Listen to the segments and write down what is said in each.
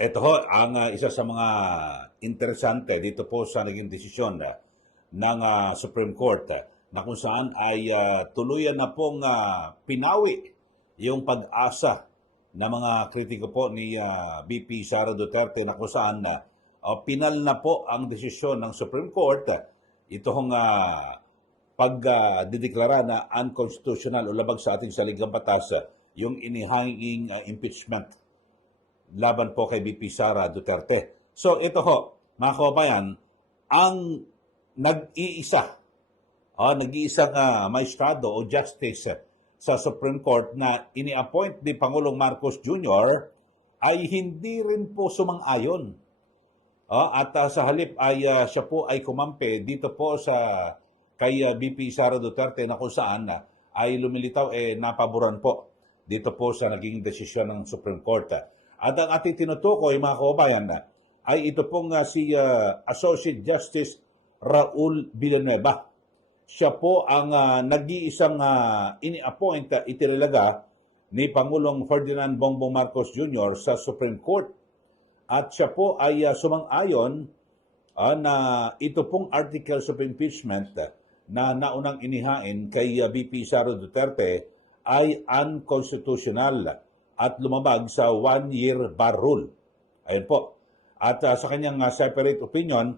Ito ho, ang isa sa mga interesante dito po sa naging desisyon ng Supreme Court na kung saan ay tuluyan na pong pinawi yung pag-asa ng mga kritiko po ni VP Sara Duterte na kung saan pinal na po ang desisyon ng Supreme Court. Ito hong pagdideklara na unconstitutional o labag sa ating saligang batas yung inihanging impeachment laban po kay VP Sara Duterte. So ito ho, mga kababayan, ang nag-iisang maestrado o justice sa Supreme Court na ini-appoint ni Pangulong Marcos Jr. ay hindi rin po sumang-ayon. At sa halip ay siya po ay kumampi dito po sa kay VP Sara Duterte na kung saan ay lumilitaw napaboran po dito po sa naging desisyon ng Supreme Court. At ang ating tinutukoy, mga kababayan, ay ito pong si Associate Justice Raul Villanueva. Siya po ang nag-iisang ini-appoint, itinilaga ni Pangulong Ferdinand Bongbong Marcos Jr. sa Supreme Court. At siya po ay sumang-ayon na ito pong articles of impeachment na naunang inihain kay VP Sara Duterte ay unconstitutional at lumabag sa one-year bar rule. Ayun po. At sa kanyang separate opinion,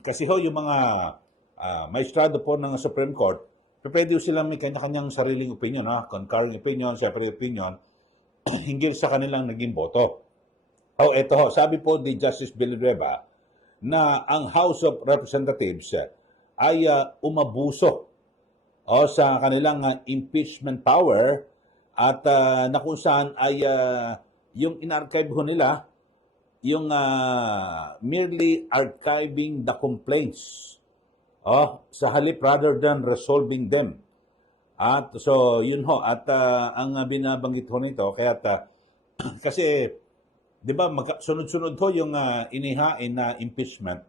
kasi ho yung mga maestrado po ng Supreme Court, pwede silang may kanya-kanyang sariling opinion, concurring opinion, separate opinion, hinggil sa kanilang naging boto. Ito ho, sabi po ni Justice Villanueva na ang House of Representatives ay umabuso sa kanilang impeachment power at na kung saan ay yung in-archive ho nila, yung merely archiving the complaints sa halip rather than resolving them. At so yun ho, at ang binabanggit ho nito, kaya kasi di ba sunod-sunod ho yung inihain na impeachment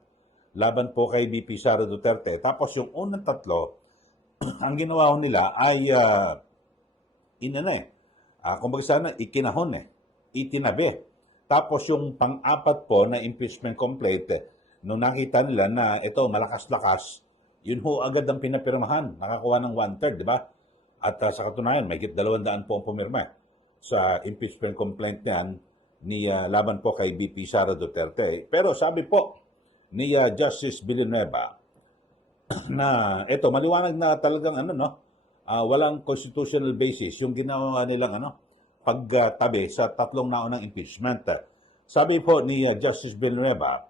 laban po kay VP Sara Duterte. Tapos yung unang tatlo, ang ginawa ho nila ay kumbaga sana ikinahon itinabi. Tapos yung pang-apat po na impeachment complaint, nung nakita nila na ito malakas-lakas, yun ho agad ang pinapirmahan, nakakuha ng 1/3, di ba? At sa katunayan, may 200 po ang pumirma sa impeachment complaint niyan ni laban po kay VP Sara Duterte. Pero sabi po ni Justice Villanueva na ito maliwanag na talagang walang constitutional basis yung ginawa nilang pagtabi sa tatlong naunang impeachment. Sabi po ni Justice Villanueva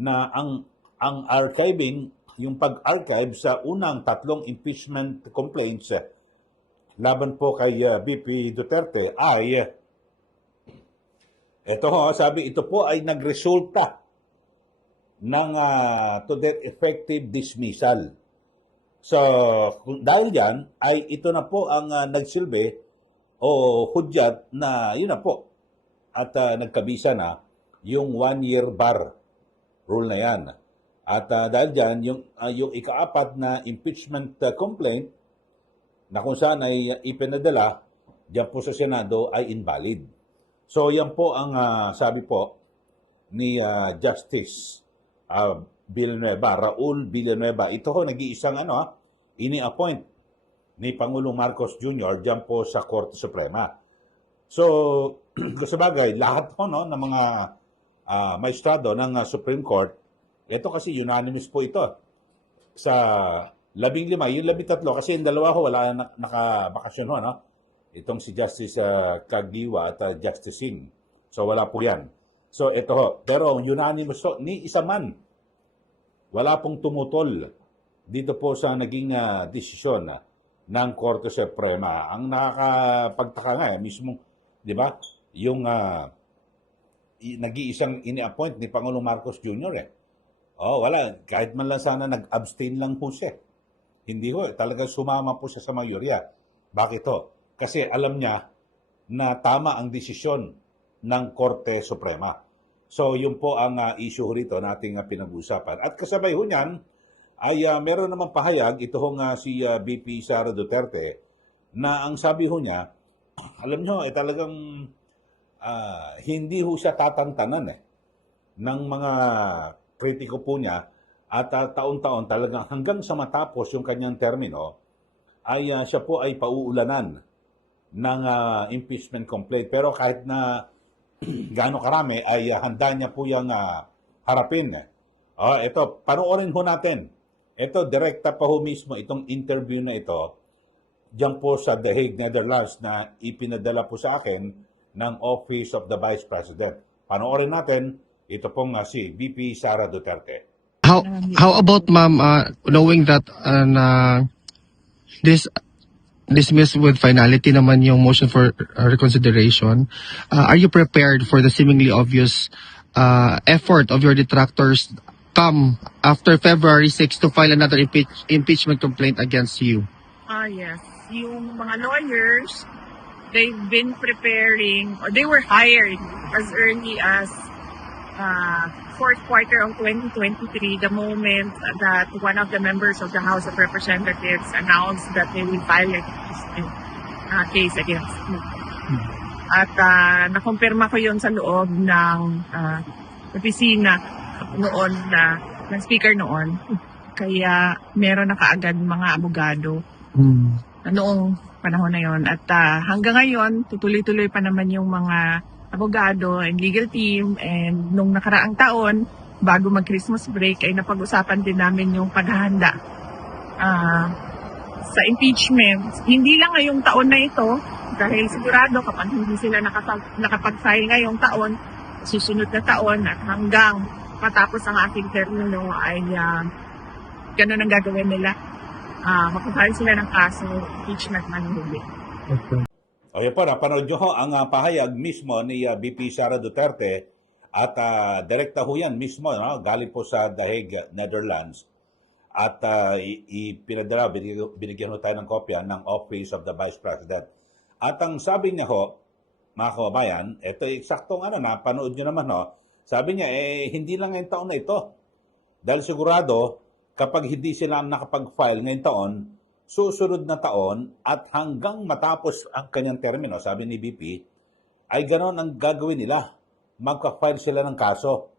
na ang archiving, yung pag-archive sa unang tatlong impeachment complaints laban po kay VP Duterte ay sabi ito po ay nagresulta ng to that effective dismissal. So, dahil dyan, ay ito na po ang nagsilbi o hudyat na yun na po. At nagkabisa na yung one-year bar rule na yan. At dahil dyan, yung ikaapat na impeachment complaint na kung saan ay ipinadala dyan po sa Senado ay invalid. So, yan po ang sabi po ni Justice Villanueva, Raul Villanueva. Ito ho, nag-iisang ini-appoint ni Pangulong Marcos Jr. dyan po sa Korte Suprema. So, sa bagay, lahat ho ng mga maestrado ng Supreme Court, ito kasi unanimous po ito. Sa 15, yung 13, kasi yung dalawa ho, wala nakabakasyon ho, itong si Justice Kagiwa at Justice Singh. So, wala po yan. So, ito ho. Pero unanimous ho, ni isa man, wala pong tumutol dito po sa naging desisyon ng Korte Suprema. Ang nakakapagtaka nga mismo, di ba, yung nag-iisang ini-appoint ni Pangulong Marcos Jr. Wala. Kahit man lang sana nag-abstain lang po siya. Hindi ho. Talagang sumama po siya sa mayorya. Bakit ho? Kasi alam niya na tama ang desisyon ng Korte Suprema. So, yun po ang issue rito na ating pinag-uusapan. At kasabay ho niyan, ay meron naman pahayag, ito hong si VP Sara Duterte, na ang sabi ho niya, alam nyo, talagang hindi ho siya tatantanan ng mga kritiko po niya at taon-taon talagang hanggang sa matapos yung kanyang termino ay siya po ay pauulanan ng impeachment complaint. Pero kahit na gaano karami ay handa niya po yung harapin. Ito, panoorin ho natin. Ito, direkta pa ho mismo itong interview na ito diyan po sa The Hague, Netherlands na ipinadala po sa akin ng Office of the Vice President. Panoorin natin, ito pong si VP Sara Duterte. How about ma'am, knowing that this dismiss with finality naman yung motion for reconsideration, are you prepared for the seemingly obvious effort of your detractors come after February 6 to file another impeachment complaint against you? Yes. Yung mga lawyers, they've been preparing, or they were hired as early as fourth quarter of 2023, the moment that one of the members of the House of Representatives announced that they will file a case against me. At nakumpirma ko yun sa loob ng opisina noon ng speaker noon. Kaya meron na kaagad mga abogado noong panahon na yon. At hanggang ngayon, tutuloy-tuloy pa naman yung mga abogado and legal team, and nung nakaraang taon, bago mag-Christmas break, ay napag-usapan din namin yung paghahanda sa impeachment. Hindi lang ngayong taon na ito, dahil sigurado kapag hindi sila nakapag-file ngayong taon, susunod na taon at hanggang matapos ang aking termino ay ganun ang gagawin nila. Makapahal sila ng kaso, impeachment man hindi. Okay. Ayan po, napanood nyo ho ang pahayag mismo ni VP Sara Duterte at direkta ho yan mismo, no? Galing po sa The Hague, Netherlands. At ipinadala, binigyan ho tayo ng kopya ng Office of the Vice President. At ang sabi niya ho, mga kababayan, ito eksaktong napanood nyo naman ho, sabi niya, hindi lang ngayong taon na ito. Dahil sigurado, kapag hindi sila nakapag-file ngayong taon, susunod na taon at hanggang matapos ang kanyang termino, sabi ni BP, ay ganoon ang gagawin nila. Magka-file sila ng kaso.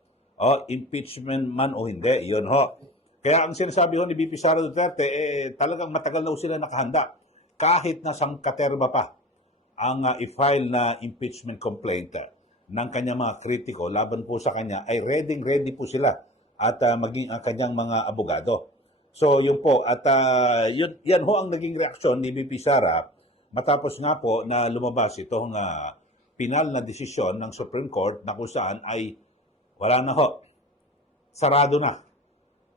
Impeachment man o hindi, yun ho. Kaya ang sinasabi ho ni BP Sara Duterte, talagang matagal na sila nakahanda. Kahit na sangkaterba pa ang i-file na impeachment complaint ng kanyang mga kritiko laban po sa kanya, ay ready po sila at maging ang kanyang mga abogado. So, yun po. At yan ho ang naging reaksyon ni BP Sara matapos nga po na lumabas itong final na desisyon ng Supreme Court na kung saan ay wala na ho. Sarado na.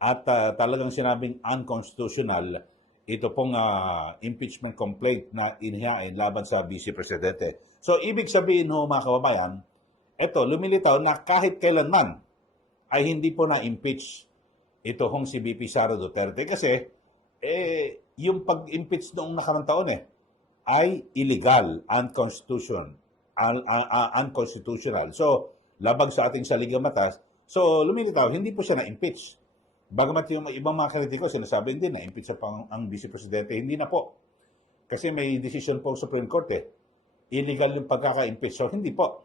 At talagang sinabing unconstitutional ito pong impeachment complaint na inihain laban sa Vice Presidente. So, ibig sabihin ho mga kababayan, ito, lumilitaw na kahit kailanman ay hindi po na-impeach ito hong si VP Sara Duterte kasi yung pag-impeach noong nakarang taon ay illegal, unconstitutional. So, labag sa ating saligang batas. So, lumilitaw, hindi po siya na-impeach. Bagamat yung ibang mga kritiko, sinasabi din na impeach ang Vice Presidente, hindi na po. Kasi may decision po Supreme Court illegal yung pagkaka-impeach. So, hindi po.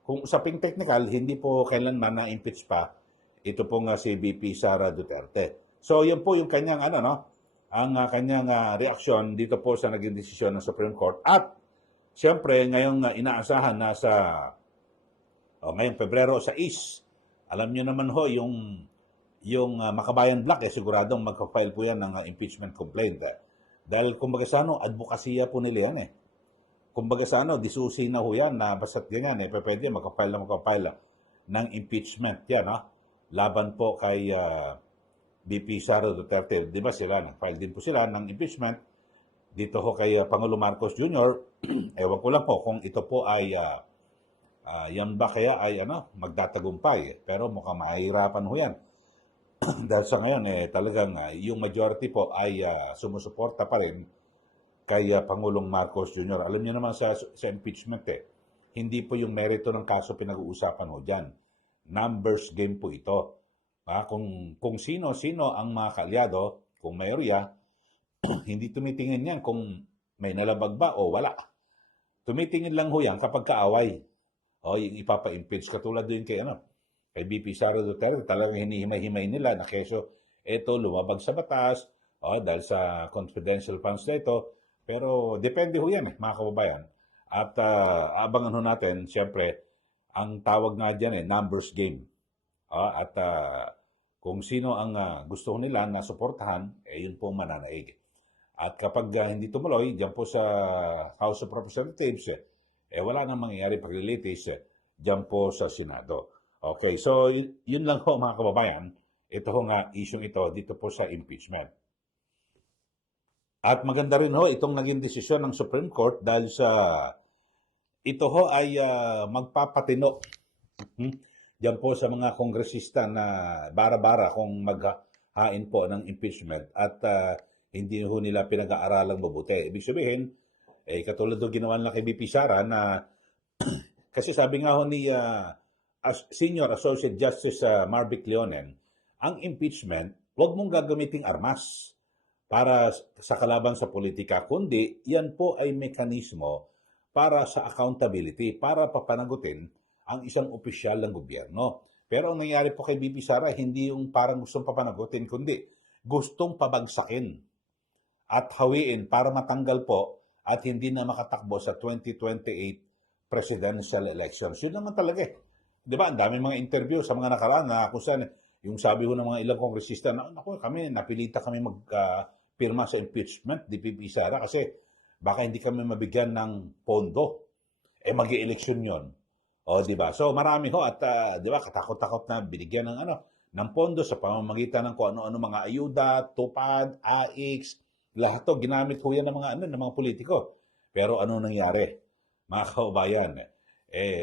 Kung usaping technical, hindi po kailanman na-impeach pa ito po nga si VP Sara Duterte. So, yan po yung kanyang, ang kanyang reaksyon dito po sa naging desisyon ng Supreme Court. At, siyempre, ngayong inaasahan na ngayong Pebrero sa alam nyo naman ho, yung Makabayan Black, siguradong magka-file po yan ng impeachment complaint. Dahil, kumbaga sa advokasya po nila yan Kumbaga sa disusi na ho yan, na basta't ganyan, pwede magka-file ng impeachment yan, laban po kay VP Sara Duterte. Di ba sila, nag-file din po sila ng impeachment dito ho kay Pangulo Marcos Jr. Ewan ko lang po kung ito po ay yan ba kaya ay magtatagumpay. Pero mukhang mahihirapan ho yan. Dahil sa ngayon, talagang yung majority po ay sumusuporta pa rin kay Pangulong Marcos Jr. Alam niyo naman sa impeachment hindi po yung merito ng kaso pinag-uusapan ho dyan. Numbers game po ito. Kung sino-sino ang mga kaalyado, kung mayorya, hindi tumitingin yan kung may nalabag ba o wala. Tumitingin lang ho yan kapag kaaway. O yung ipapa-impeach katulad din kay BP Sara Duterte, talagang hinihimay-himay nila na keso ito lumabag sa batas dahil sa confidential funds na ito. Pero depende ho yan, mga kababayan. At abangan ho natin, siyempre, ang tawag nga dyan numbers game. At kung sino ang gusto nila na suportahan, yun po ang mananaig. At kapag hindi tumuloy, dyan po sa House of Representatives, wala nang mangyayari paglilitis dyan po sa Senado. Okay, so yun lang po mga kababayan. Ito ho nga, isyong ito dito po sa impeachment. At maganda rin ho itong naging desisyon ng Supreme Court dahil sa ito ho ay magpapatino diyan po sa mga kongresista na bara-bara kung maghahain po ng impeachment at hindi ho nila pinag-aaralang mabuti. Ibig sabihin, katulad ho ginawa nila kay BP Sara na kasi sabi nga ho ni Senior Associate Justice Marvic Leonen, ang impeachment, huwag mong gagamiting armas para sa kalaban sa politika, kundi yan po ay mekanismo para sa accountability, para papanagutin ang isang opisyal ng gobyerno. Pero ang nangyari po kay BP Sara, hindi yung parang gustong papanagutin, kundi gustong pabagsakin at hawiin para matanggal po at hindi na makatakbo sa 2028 presidential elections. Yun naman talaga eh. Di ba? Ang dami mga interview sa mga nakaraan na kung saan yung sabi ko ng mga ilang kongresista na napilita kami magpirma sa impeachment ni BP Sara kasi baka hindi kami mabigyan ng pondo. Magi-eleksyon yon. O, di ba? So, marami ho at, di ba, katakot-takot na binigyan ng pondo sa pamamagitan ng kung ano-ano mga ayuda, tupad, AIX, lahat to, ginamit ho yan ng mga politiko. Pero ano nangyari? Mga kaubayan,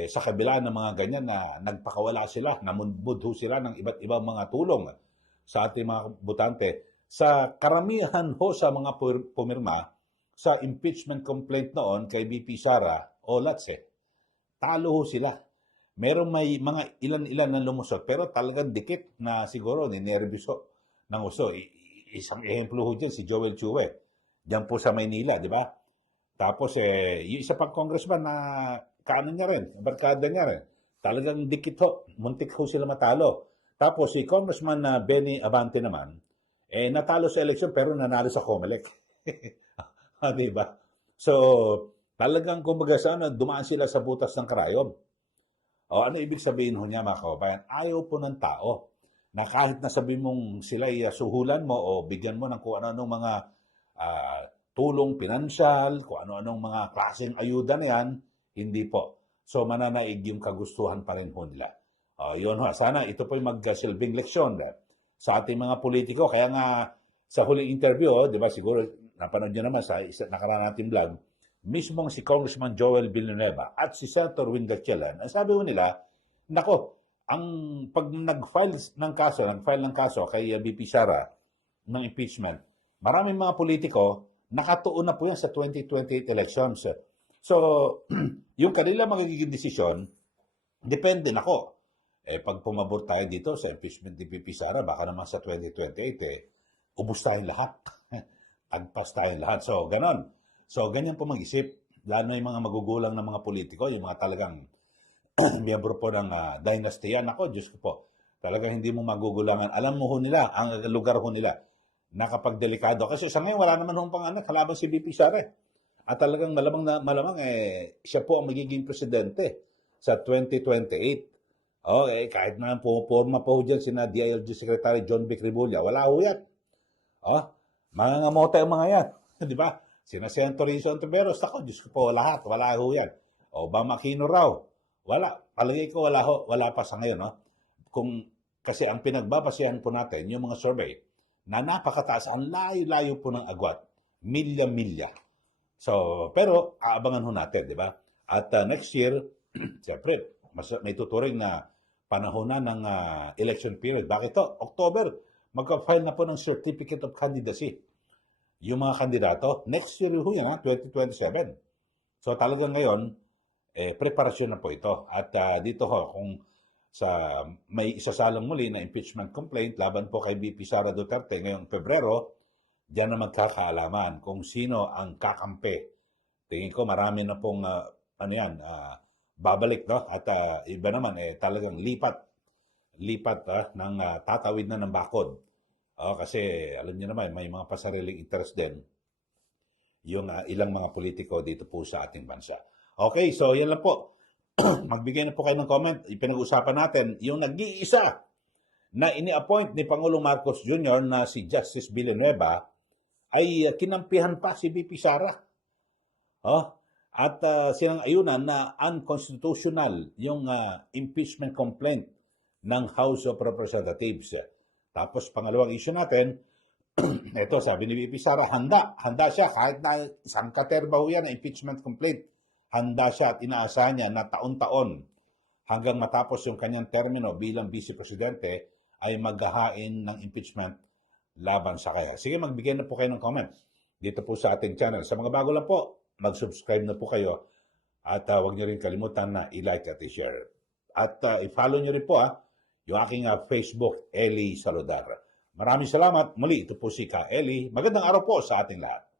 sa kabila ng mga ganyan na nagpakawala sila, namudmud sila ng iba't ibang mga tulong sa ating mga butante, sa karamihan ho sa mga pumirma sa impeachment complaint noon kay BP Sara o Latse, talo ho sila. Merong may mga ilan-ilan na lumusot, pero talagang dikit na siguro ninervyos ng uso. Isang ehemplo ho dyan, si Joel Chue. Diyan po sa Maynila, di ba? Tapos, yung isa pang congressman na kaano niya rin, barkada niya rin. Talagang dikit ho, muntik ho sila matalo. Tapos, si Congressman Benny Abante naman, natalo sa eleksyon pero nanalo sa COMELEC. Di ba? So, talagang kumbaga sana, dumaan sila sa butas ng karayom. O ano ibig sabihin ho niya mga kababayan? Ayaw po ng tao na kahit nasabi mong sila'y suhulan mo o bigyan mo ng kung ano-anong mga tulong pinansyal, kung ano-anong mga klaseng ayuda na yan, hindi po. So mananaig yung kagustuhan pa rin ho nila. Yun ho, sana ito po yung magsilbing leksyon sa ating mga politiko. Kaya nga sa huling interview, di ba siguro napanood nyo naman sa nakaraan nating vlog, mismong si Congressman Joel Villanueva at si Senator Win Gatchalian, ang sabi ho nila, nako, pag nag-file ng kaso kay BP Sara ng impeachment, maraming mga politiko, nakatuon na po yan sa 2028 elections. So, yung kanila magiging desisyon, depende nako. Pag pumabor tayo dito sa impeachment ni BP Sara, baka naman sa 2028, ubus tayong lahat. Agpas tayong lahat. So, ganon. So, ganyan po mag-isip. Lalo yung mga magugulang ng mga politiko, yung mga talagang miyembro po ng dynasty yan. Ako, Diyos ko po, talagang hindi mo magugulangan. Alam mo ho nila, ang lugar ho nila, na kapag delikado. Kasi sa ngayon, wala naman hong kalaban si BP Sara. At talagang malamang siya po ang magiging presidente sa 2028. Kahit na pumorma po dyan sina DILG Secretary John Vic Rimulya, wala ho yan. Mga ngamote ang mga yan. Di ba? Sina Senator Rizzo Antiveros, ako, Diyos ko po, lahat, wala ho yan. Obama Aquino raw, wala. Palagay ko wala pa sa ngayon. Kasi ang pinagbabasihan po natin, yung mga survey, na napakataas, ang layo-layo po ng agwat, milya-milya. So, pero aabangan ho natin, di ba? At next year, siyempre, may tuturing na panahon na ng election period. Bakit to? October, magka-file na po ng Certificate of Candidacy. Yung mga kandidato, next year ho yan, 2027. So talagang ngayon, preparasyon na po ito. At dito ho, kung may isasalang muli na impeachment complaint laban po kay BP Sara Duterte ngayong Pebrero, diyan na magkakaalaman kung sino ang kakampi. Tingin ko marami na pong babalik, no? At iba naman talagang lipat ng tatawid na ng bakod. Kasi alam niyo naman may mga pasariling interest din yung ilang mga politiko dito po sa ating bansa. Okay, so yan lang po. Magbigay na po kayo ng comment. Ipinag-usapan natin yung nag-iisa na ini-appoint ni Pangulong Marcos Jr. na si Justice Villanueva ay kinampihan pa si VP Sara. At sinang-ayunan na unconstitutional yung impeachment complaint ng House of Representatives. Tapos pangalawang issue natin, ito sabi ni VP Sara, handa siya kahit na isang katerba ho yan na impeachment complaint. Handa siya at inaasahan niya na taon-taon hanggang matapos yung kanyang termino bilang Vice Presidente ay maghahain ng impeachment laban sa kanya. Sige, magbigay na po kayo ng comment dito po sa ating channel. Sa mga bago lang po, mag-subscribe na po kayo at huwag niyo rin kalimutan na i-like at i-share. At i-follow niyo rin po yung aking Facebook, Eli Saludar. Maraming salamat. Muli, ito po si Ka Eli. Magandang araw po sa ating lahat.